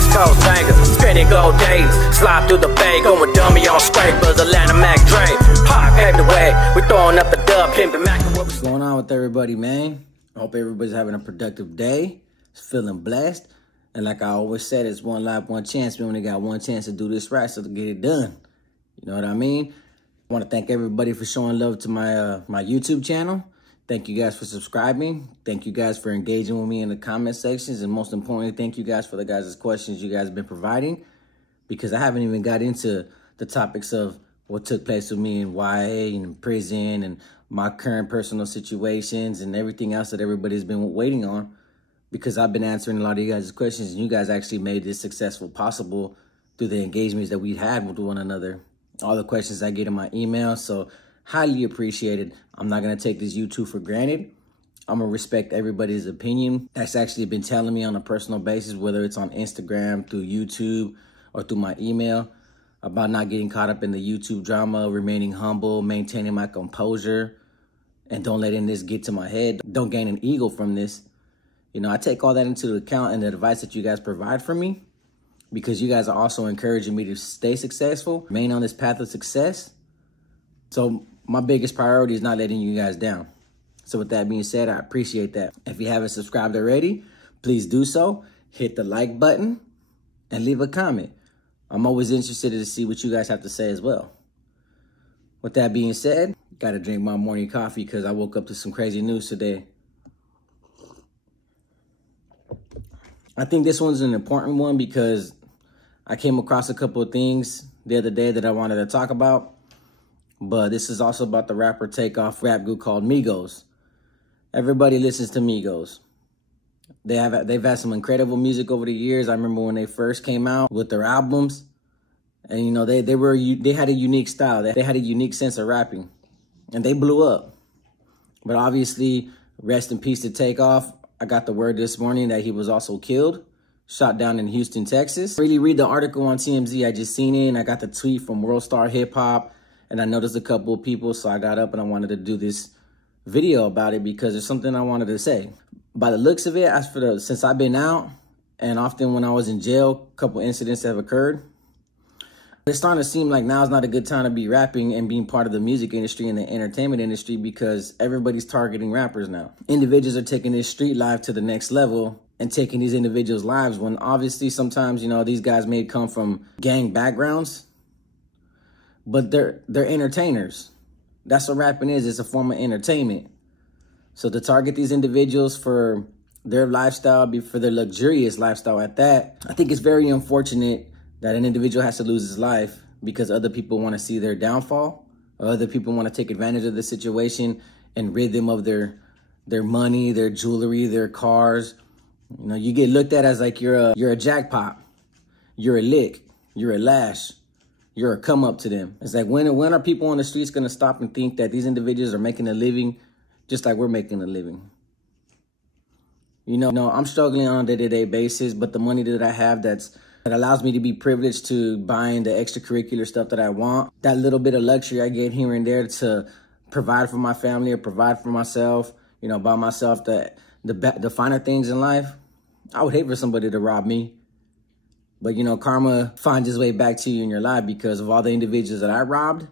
West Coast banger, spinning gold days. Slide through the bay, going dummy on scrapers. Atlanta Mac Dre, pop paved the way. We throwing up the dub, pimping Mac. What's going on with everybody, man? I hope everybody's having a productive day. Feeling blessed. And like I always said, it's one life, one chance. We only got one chance to do this right, so to get it done. You know what I mean? I want to thank everybody for showing love to my YouTube channel. Thank you guys for subscribing. Thank you guys for engaging with me in the comment sections. And most importantly, thank you guys for the guys' questions you guys have been providing. Because I haven't even got into the topics of what took place with me in YA and in prison and my current personal situations and everything else that everybody's been waiting on. Because I've been answering a lot of you guys' questions, and you guys actually made this successful possible through the engagements that we had with one another. All the questions I get in my email, so highly appreciated. I'm not going to take this YouTube for granted. I'm going to respect everybody's opinion that's actually been telling me on a personal basis, whether it's on Instagram, through YouTube, or through my email, about not getting caught up in the YouTube drama, remaining humble, maintaining my composure, and don't letting this get to my head. Don't gain an ego from this. You know, I take all that into account and the advice that you guys provide for me, because you guys are also encouraging me to stay successful, remain on this path of success. So my biggest priority is not letting you guys down. So with that being said, I appreciate that. If you haven't subscribed already, please do so. Hit the like button and leave a comment. I'm always interested to see what you guys have to say as well. With that being said, got to drink my morning coffee because I woke up to some crazy news today. I think this one's an important one because I came across a couple of things the other day that I wanted to talk about. But this is also about the rapper Takeoff rap group called Migos. Everybody listens to Migos. They've had some incredible music over the years. I remember when they first came out with their albums. And, you know, they had a unique style. They had a unique sense of rapping. And they blew up. But obviously, rest in peace to Takeoff. I got the word this morning that he was also killed, shot down in Houston, Texas. Really read the article on TMZ. I just seen it, and I got the tweet from World Star Hip Hop, and I noticed a couple of people, so I got up and I wanted to do this video about it because there's something I wanted to say. By the looks of it, since I've been out, and often when I was in jail, a couple incidents have occurred. It's starting to seem like now's not a good time to be rapping and being part of the music industry and the entertainment industry because everybody's targeting rappers now. Individuals are taking this street life to the next level and taking these individuals' lives when obviously sometimes, you know, these guys may come from gang backgrounds, but they're entertainers. That's what rapping is. It's a form of entertainment. So to target these individuals for their lifestyle, for their luxurious lifestyle at that, I think it's very unfortunate that an individual has to lose his life because other people want to see their downfall, or other people want to take advantage of the situation and rid them of their money, their jewelry, their cars. You know, you get looked at as like you're a jackpot, you're a lick, you're a lash, you're a come up to them. It's like when are people on the streets going to stop and think that these individuals are making a living just like we're making a living? You know, I'm struggling on a day-to-day basis, but the money that I have that allows me to be privileged to buying the extracurricular stuff that I want. That little bit of luxury I get here and there to provide for my family or provide for myself, you know, buy myself the finer things in life. I would hate for somebody to rob me. But, you know, karma finds its way back to you in your life because of all the individuals that I robbed,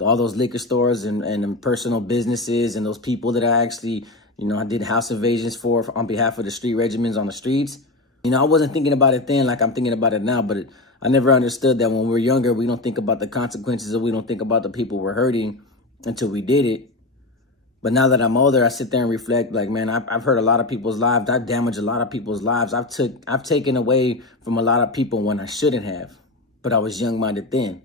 all those liquor stores and personal businesses and those people that I actually, you know, I did house invasions for on behalf of the street regiments on the streets. You know, I wasn't thinking about it then like I'm thinking about it now, but I never understood that when we're younger, we don't think about the consequences or we don't think about the people we're hurting until we did it. But now that I'm older, I sit there and reflect like, man, I've hurt a lot of people's lives. I've damaged a lot of people's lives. I've taken away from a lot of people when I shouldn't have, but I was young-minded then.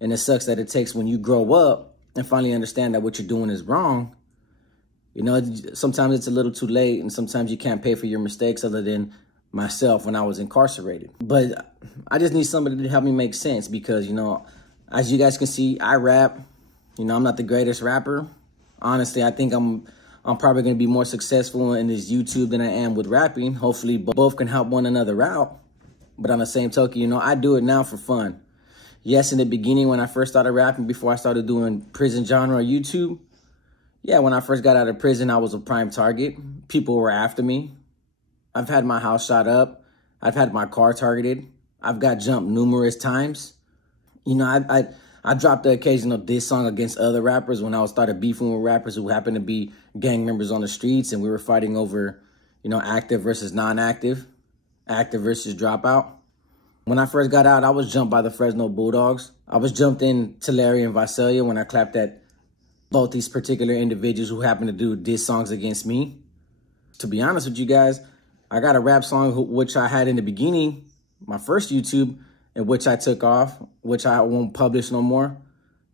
And it sucks that it takes when you grow up and finally understand that what you're doing is wrong. You know, sometimes it's a little too late and sometimes you can't pay for your mistakes other than myself when I was incarcerated. But I just need somebody to help me make sense because, you know, as you guys can see, I rap. You know, I'm not the greatest rapper. Honestly, I think I'm probably going to be more successful in this YouTube than I am with rapping. Hopefully, both can help one another out. But on the same token, you know, I do it now for fun. Yes, in the beginning when I first started rapping, before I started doing prison genre YouTube, yeah, when I first got out of prison, I was a prime target. People were after me. I've had my house shot up. I've had my car targeted. I've got jumped numerous times. You know, I dropped the occasional diss song against other rappers when I started beefing with rappers who happened to be gang members on the streets, and we were fighting over, you know, active versus non-active, active versus dropout. When I first got out, I was jumped by the Fresno Bulldogs. I was jumped in Tulare and Visalia when I clapped at both these particular individuals who happened to do diss songs against me. To be honest with you guys, I got a rap song which I had in the beginning, my first YouTube, and which I took off, which I won't publish no more.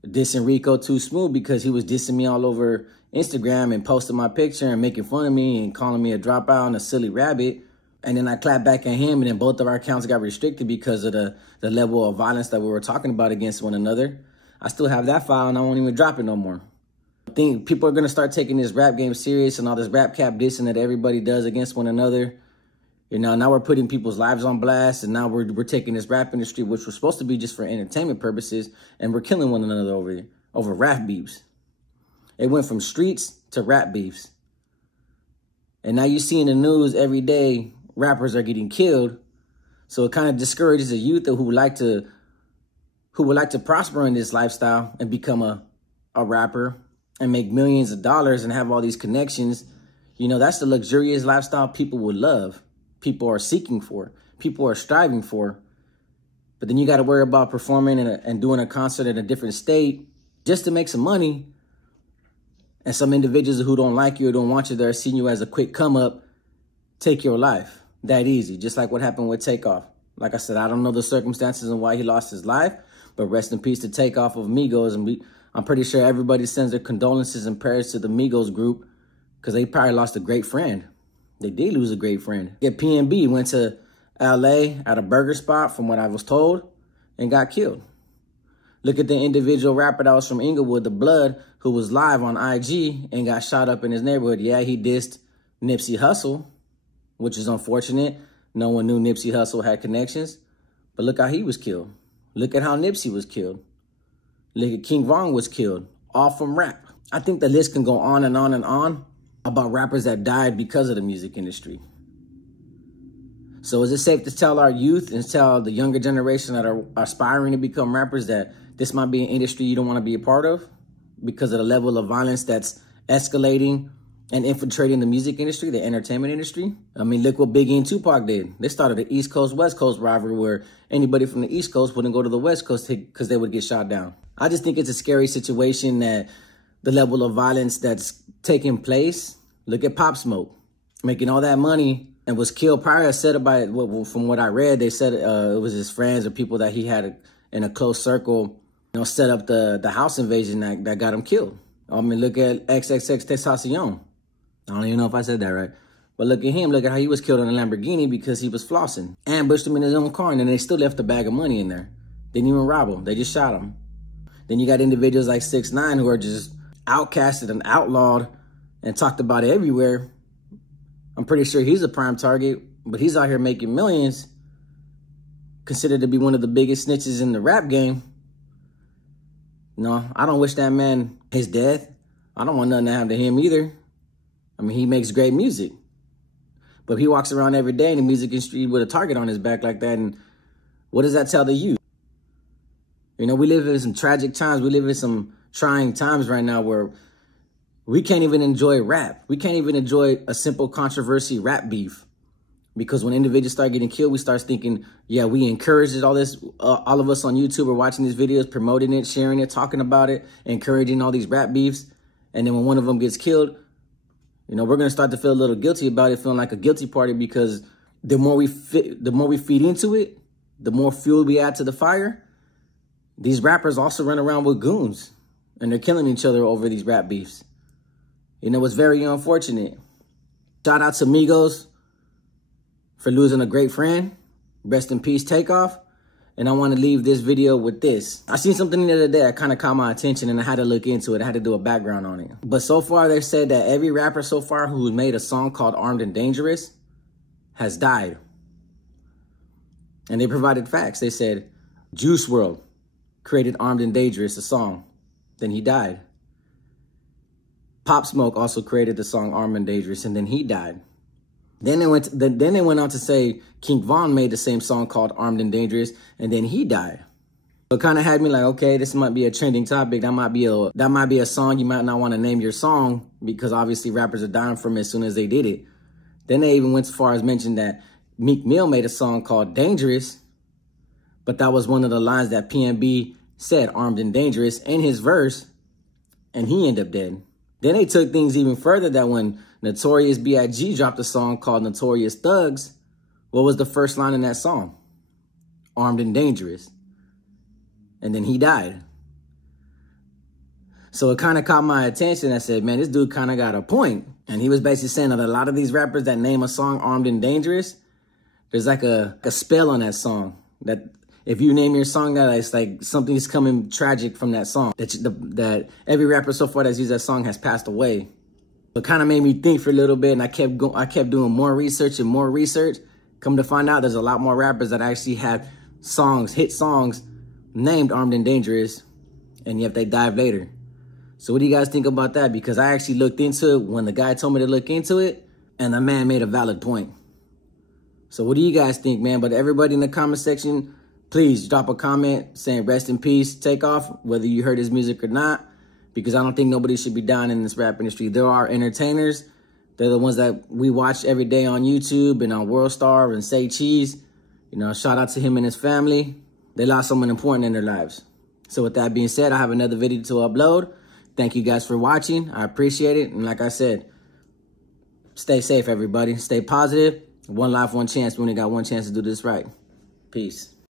Dissing Rico Too Smooth because he was dissing me all over Instagram and posting my picture and making fun of me and calling me a dropout and a silly rabbit. And then I clapped back at him, and then both of our accounts got restricted because of the level of violence that we were talking about against one another. I still have that file, and I won't even drop it no more. I think people are going to start taking this rap game serious and all this rap cap dissing that everybody does against one another. You know, now we're putting people's lives on blast, and now we're taking this rap industry, which was supposed to be just for entertainment purposes, and we're killing one another over rap beefs. It went from streets to rap beefs. And now you see in the news every day, rappers are getting killed. So it kind of discourages the youth who would like to prosper in this lifestyle and become a rapper and make millions of dollars and have all these connections. You know, that's the luxurious lifestyle people would love. People are seeking for, people are striving for. But then you got to worry about performing and doing a concert in a different state just to make some money. And some individuals who don't like you or don't want you there, seeing you as a quick come up, take your life. That easy, just like what happened with Takeoff. Like I said, I don't know the circumstances and why he lost his life, but rest in peace to Takeoff of Migos. And I'm pretty sure everybody sends their condolences and prayers to the Migos group because they probably lost a great friend. They did lose a great friend. Yeah, PNB went to LA at a burger spot, from what I was told, and got killed. Look at the individual rapper that was from Inglewood, The Blood, who was live on IG and got shot up in his neighborhood. Yeah, he dissed Nipsey Hussle, which is unfortunate. No one knew Nipsey Hussle had connections. But look how he was killed. Look at how Nipsey was killed. Look at King Von was killed, all from rap. I think the list can go on and on and on about rappers that died because of the music industry. So is it safe to tell our youth and tell the younger generation that are aspiring to become rappers that this might be an industry you don't want to be a part of because of the level of violence that's escalating and infiltrating the music industry, the entertainment industry? I mean, look what Biggie and Tupac did. They started an East Coast, West Coast rivalry where anybody from the East Coast wouldn't go to the West Coast because they would get shot down. I just think it's a scary situation that the level of violence that's taking place. Look at Pop Smoke, making all that money and was killed prior. Said by, from what I read, they said it was his friends or people that he had in a close circle, you know, set up the house invasion that got him killed. I mean, look at XXX Tentacion. I don't even know if I said that right. But look at him. Look at how he was killed in a Lamborghini because he was flossing. Ambushed him in his own car, and then they still left a bag of money in there. Didn't even rob him. They just shot him. Then you got individuals like 6ix9ine who are just outcasted and outlawed and talked about it everywhere. I'm pretty sure he's a prime target, but he's out here making millions, considered to be one of the biggest snitches in the rap game. No, I don't wish that man his death. I don't want nothing to happen to him either. I mean, he makes great music, but he walks around every day in the music industry with a target on his back like that. And what does that tell the youth? You know, we live in some tragic times. We live in some trying times right now where we can't even enjoy rap. We can't even enjoy a simple controversy rap beef. Because when individuals start getting killed, we start thinking, yeah, we encouraged all this. All of us on YouTube are watching these videos, promoting it, sharing it, talking about it, encouraging all these rap beefs. And then when one of them gets killed, you know, we're going to start to feel a little guilty about it, feeling like a guilty party, because the more we feed into it, the more fuel we add to the fire. These rappers also run around with goons, and they're killing each other over these rap beefs. You know, it's very unfortunate. Shout out to Migos for losing a great friend. Rest in peace, Takeoff. And I want to leave this video with this. I seen something the other day that kind of caught my attention, and I had to look into it. I had to do a background on it. But so far, they've said that every rapper so far who's made a song called Armed and Dangerous has died. And they provided facts. They said Juice WRLD created Armed and Dangerous, a song. Then he died. Pop Smoke also created the song Armed and Dangerous, and then he died. Then they went on to say King Von made the same song called Armed and Dangerous, and then he died. So it kind of had me like, okay, this might be a trending topic. That might be a song you might not want to name your song, because obviously rappers are dying from it as soon as they did it. Then they even went as far as mentioned that Meek Mill made a song called Dangerous, but that was one of the lines that PNB said, armed and dangerous, in his verse, and he ended up dead. Then they took things even further, that when Notorious B.I.G. dropped a song called Notorious Thugs, what was the first line in that song? Armed and dangerous. And then he died. So it kind of caught my attention. I said, man, this dude kind of got a point. And he was basically saying that a lot of these rappers that name a song Armed and Dangerous, there's like a spell on that song. That if you name your song that, it's like something's coming tragic from that song. That every rapper so far that's used that song has passed away. It kind of made me think for a little bit, and I kept doing more research and more research. Come to find out, there's a lot more rappers that actually have songs, hit songs, named Armed and Dangerous, and yet they died later. So what do you guys think about that? Because I actually looked into it when the guy told me to look into it, and the man made a valid point. So what do you guys think, man? But everybody in the comment section, please drop a comment saying rest in peace, Takeoff, whether you heard his music or not, because I don't think nobody should be dying in this rap industry. There are entertainers. They're the ones that we watch every day on YouTube and on World Star and Say Cheese. You know, shout out to him and his family. They lost someone important in their lives. So with that being said, I have another video to upload. Thank you guys for watching. I appreciate it. And like I said, stay safe, everybody. Stay positive. One life, one chance. We only got one chance to do this right. Peace.